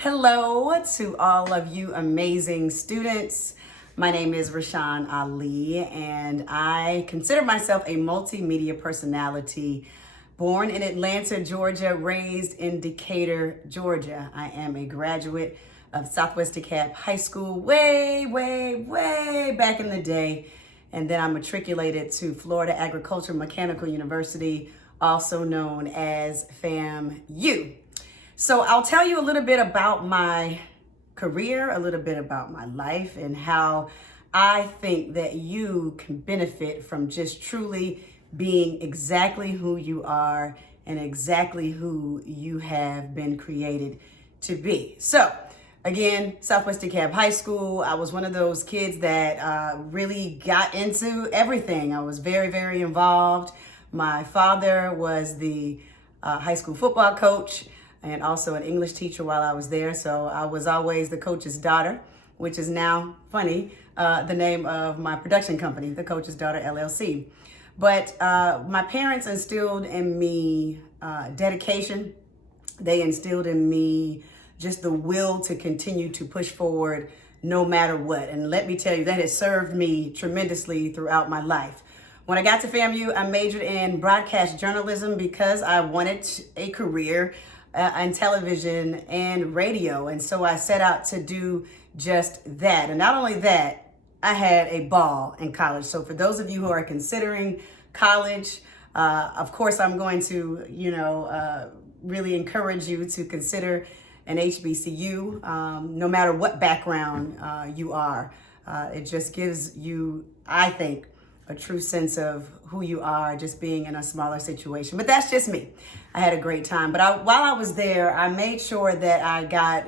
Hello to all of you amazing students. My name is Rashan Ali, and I consider myself a multimedia personality. Born in Atlanta, Georgia, raised in Decatur, Georgia. I am a graduate of Southwest DeKalb High School way back in the day. And then I matriculated to Florida Agricultural Mechanical University, also known as FAMU. So I'll tell you a little bit about my career, a little bit about my life, and how I think that you can benefit from just truly being exactly who you are and exactly who you have been created to be. So again, Southwest DeKalb High School, I was one of those kids that really got into everything. I was very involved. My father was the high school football coach and also an English teacher while I was there. So I was always the coach's daughter, which is now funny, the name of my production company, The Coach's Daughter LLC. But my parents instilled in me dedication. They instilled in me just the will to continue to push forward no matter what. And let me tell you, that has served me tremendously throughout my life. When I got to FAMU, I majored in broadcast journalism because I wanted a career in television and radio. And so I set out to do just that. And not only that, I had a ball in college. So for those of you who are considering college, of course, I'm going to, really encourage you to consider an HBCU, no matter what background you are. It just gives you, I think, a true sense of who you are just being in a smaller situation. But that's just me. I had a great time. But while I was there, I made sure that I got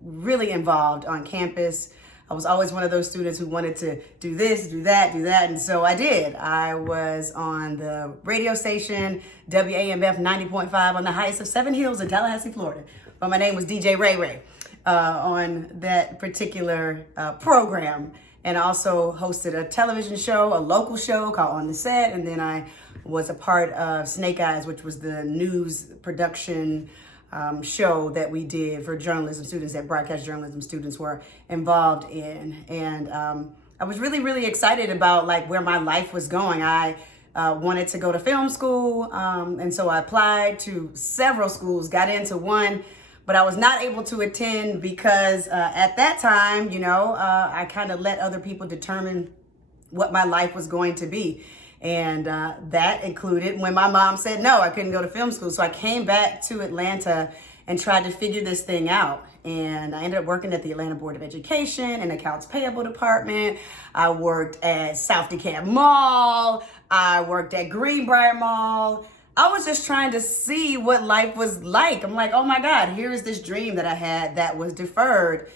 really involved on campus. I was always one of those students who wanted to do this, do that. And so I did. I was on the radio station, WAMF 90.5 on the highest of Seven Hills in Tallahassee, Florida. But my name was DJ Ray on that particular program. And I also hosted a television show, a local show called On the Set. And then I was a part of Snake Eyes, which was the news production show that we did for journalism students, that broadcast journalism students were involved in. And I was really excited about where my life was going. I wanted to go to film school. And so I applied to several schools, got into one, but I was not able to attend because at that time, I kind of let other people determine what my life was going to be. And that included when my mom said no, I couldn't go to film school. So I came back to Atlanta and tried to figure this thing out. And I ended up working at the Atlanta Board of Education in the accounts payable department. I worked at South DeKalb Mall. I worked at Greenbrier Mall. I was just trying to see what life was like. I'm like, oh my God, here is this dream that I had that was deferred.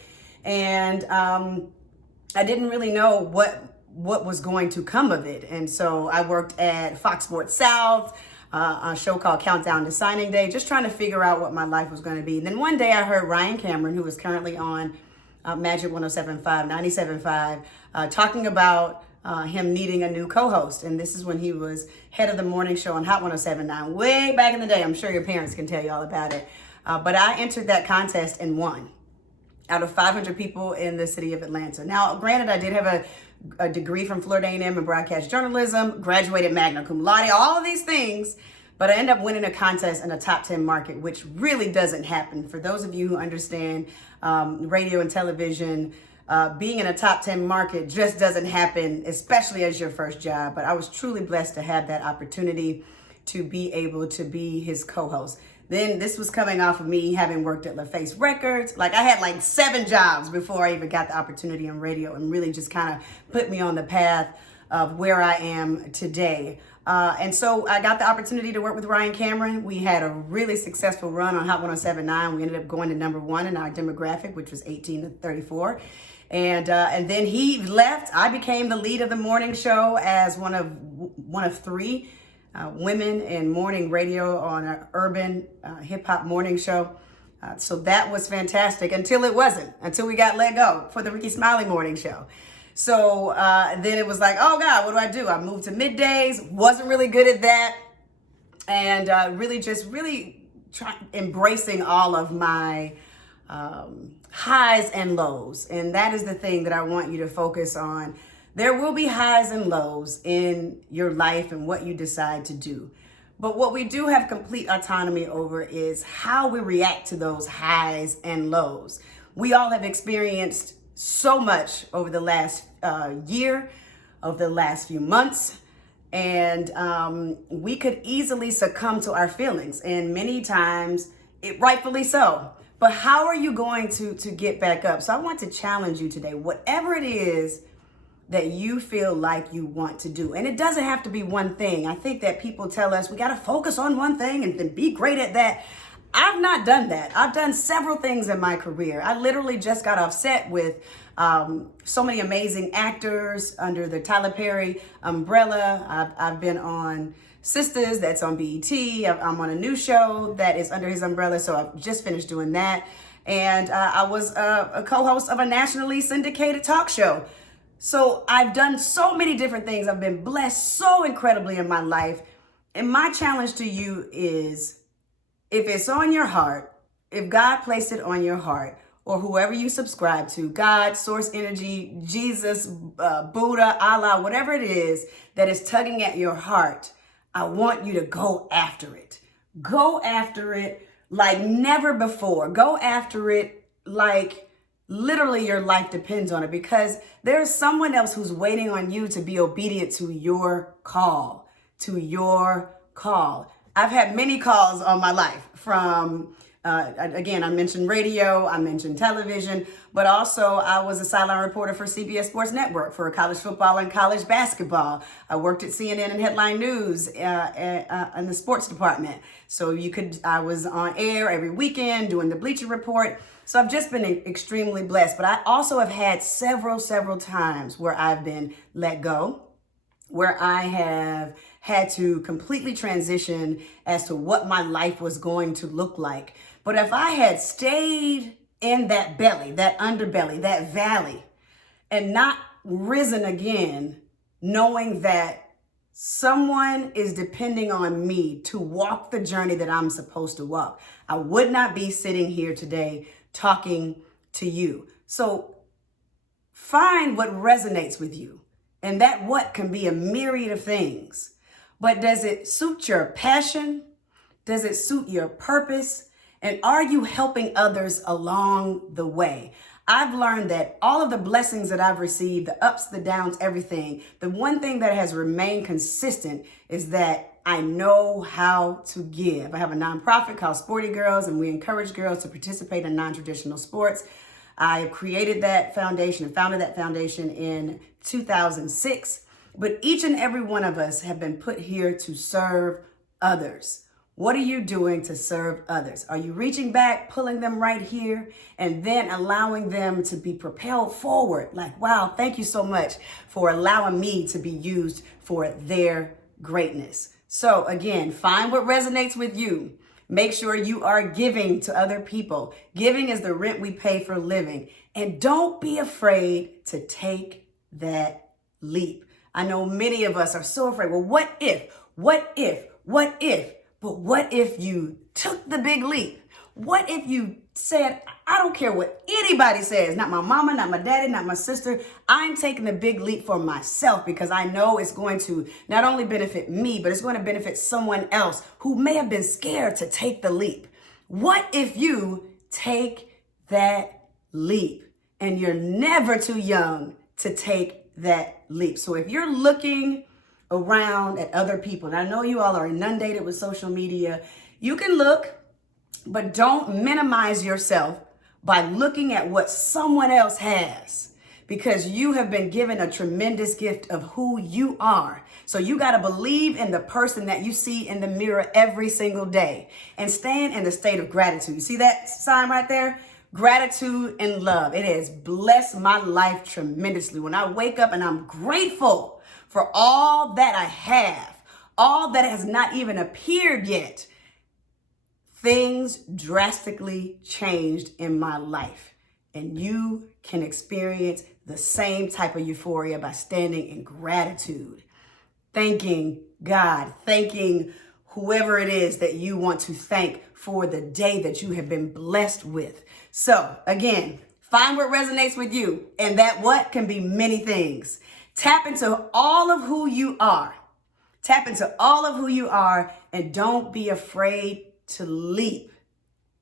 And I didn't really know what was going to come of it. And so I worked at Fox Sports South, a show called Countdown to Signing Day, just trying to figure out what my life was going to be. And then one day I heard Ryan Cameron, who is currently on Magic 107.5, 97.5, talking about him needing a new co-host. And this is when he was head of the morning show on Hot 107.9, way back in the day. I'm sure your parents can tell you all about it. But I entered that contest and won out of 500 people in the city of Atlanta. Now, granted, I did have a degree from Florida A&M in broadcast journalism, graduated magna cum laude, all of these things, but I ended up winning a contest in a top 10 market, which really doesn't happen. For those of you who understand radio and television, being in a top 10 market just doesn't happen, especially as your first job. But I was truly blessed to have that opportunity to be able to be his co-host. Then this was coming off of me having worked at LaFace Records. I had 7 jobs before I even got the opportunity in radio, and really just kind of put me on the path of where I am today. And so I got the opportunity to work with Ryan Cameron. We had a really successful run on Hot 107.9. We ended up going to number 1 in our demographic, which was 18 to 34. And then he left. I became the lead of the morning show as one of 3 women in morning radio on an urban hip hop morning show. So that was fantastic until it wasn't, until we got let go for the Ricky Smiley morning show. So then it was like, oh God, what do? I moved to middays, wasn't really good at that. And really embracing all of my highs and lows. And that is the thing that I want you to focus on. There will be highs and lows in your life and what you decide to do. But what we do have complete autonomy over is how we react to those highs and lows. We all have experienced so much over the last year, over the last few months, and we could easily succumb to our feelings, and many times, rightfully so. But how are you going to get back up? So I want to challenge you today, whatever it is that you feel like you want to do. And it doesn't have to be one thing. I think that people tell us we got to focus on one thing and then be great at that. I've not done that. I've done several things in my career. I literally just got off set with so many amazing actors under the Tyler Perry umbrella. I've been on Sisters, that's on BET. I'm on a new show that is under his umbrella, so I've just finished doing that. And I was a co-host of a nationally syndicated talk show. So I've done so many different things. I've been blessed so incredibly in my life. And my challenge to you is, if it's on your heart, if God placed it on your heart, or whoever you subscribe to, God, Source Energy, Jesus, Buddha, Allah, whatever it is that is tugging at your heart, I want you to go after it. Go after it like never before. Go after it like literally your life depends on it, because there's someone else who's waiting on you to be obedient to your call, I've had many calls on my life from, again, I mentioned radio, I mentioned television, but also I was a sideline reporter for CBS Sports Network for college football and college basketball. I worked at CNN and Headline News in the sports department. So I was on air every weekend doing the Bleacher Report. So I've just been extremely blessed, but I also have had several times where I've been let go, where I have had to completely transition as to what my life was going to look like. But if I had stayed in that belly, that underbelly, that valley, and not risen again, knowing that someone is depending on me to walk the journey that I'm supposed to walk, I would not be sitting here today talking to you. So find what resonates with you. And that what can be a myriad of things. But does it suit your passion? Does it suit your purpose? And are you helping others along the way? I've learned that all of the blessings that I've received, the ups, the downs, everything, the one thing that has remained consistent is that I know how to give. I have a nonprofit called Sporty Girls, and we encourage girls to participate in non-traditional sports. I created that foundation and founded that foundation in 2006. But each and every one of us have been put here to serve others. What are you doing to serve others? Are you reaching back, pulling them right here, and then allowing them to be propelled forward? Like, wow, thank you so much for allowing me to be used for their greatness. So again, find what resonates with you. Make sure you are giving to other people. Giving is the rent we pay for living. And don't be afraid to take that leap. I know many of us are so afraid. Well, what if? But what if you took the big leap? What if you said, I don't care what anybody says, not my mama, not my daddy, not my sister. I'm taking the big leap for myself because I know it's going to not only benefit me, but it's going to benefit someone else who may have been scared to take the leap. What if you take that leap and you're never too young to take that leap? So if you're looking around at other people, and I know you all are inundated with social media, you can look, but don't minimize yourself by looking at what someone else has, because you have been given a tremendous gift of who you are. So you got to believe in the person that you see in the mirror every single day and stand in the state of gratitude. You see that sign right there? Gratitude and love. It has blessed my life tremendously. When I wake up and I'm grateful for all that I have, all that has not even appeared yet, things drastically changed in my life. And you can experience the same type of euphoria by standing in gratitude, thanking God, thanking whoever it is that you want to thank for the day that you have been blessed with. So again, find what resonates with you, and that what can be many things. Tap into all of who you are. Tap into all of who you are, and don't be afraid to leap.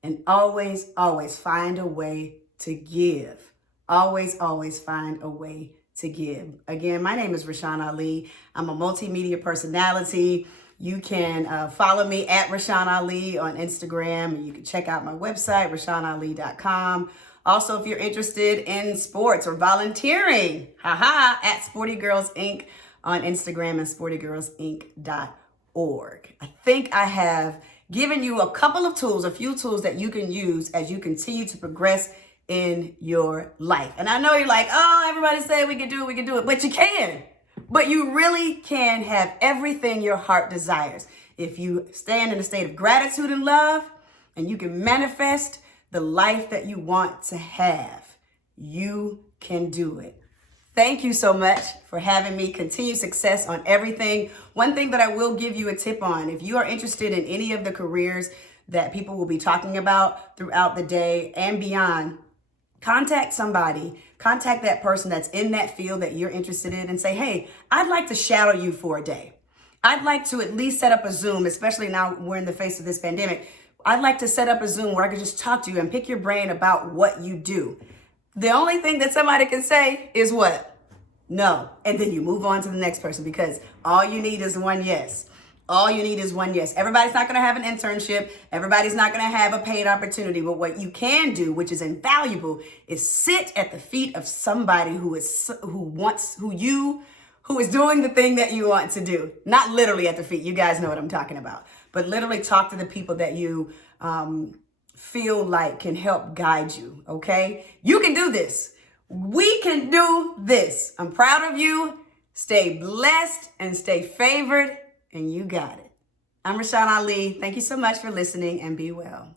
And always, always find a way to give. Always, always find a way to give. Again, my name is Rashan Ali. I'm a multimedia personality. You can follow me at Rashan Ali on Instagram. You can check out my website, rashanali.com. Also, if you're interested in sports or volunteering, at Sporty Girls Inc on Instagram and sportygirlsinc.org. I think I have given you a few tools that you can use as you continue to progress in your life. And I know you're like, oh, everybody said we can do it, but you can. But you really can have everything your heart desires. If you stand in a state of gratitude and love, and you can manifest the life that you want to have, you can do it. Thank you so much for having me. Continue success on everything. One thing that I will give you a tip on, if you are interested in any of the careers that people will be talking about throughout the day and beyond, contact somebody, contact that person that's in that field that you're interested in and say, hey, I'd like to shadow you for a day. I'd like to at least set up a Zoom, especially now we're in the face of this pandemic. I'd like to set up a Zoom where I could just talk to you and pick your brain about what you do. The only thing that somebody can say is what? No. And then you move on to the next person, because all you need is one yes. All you need is one yes. Everybody's not going to have an internship. Everybody's not going to have a paid opportunity. But what you can do, which is invaluable, is sit at the feet of somebody who is doing the thing that you want to do. Not literally at the feet. You guys know what I'm talking about. But literally talk to the people that you feel like can help guide you, okay? You can do this. We can do this. I'm proud of you. Stay blessed and stay favored, and you got it. I'm Rashan Ali. Thank you so much for listening, and be well.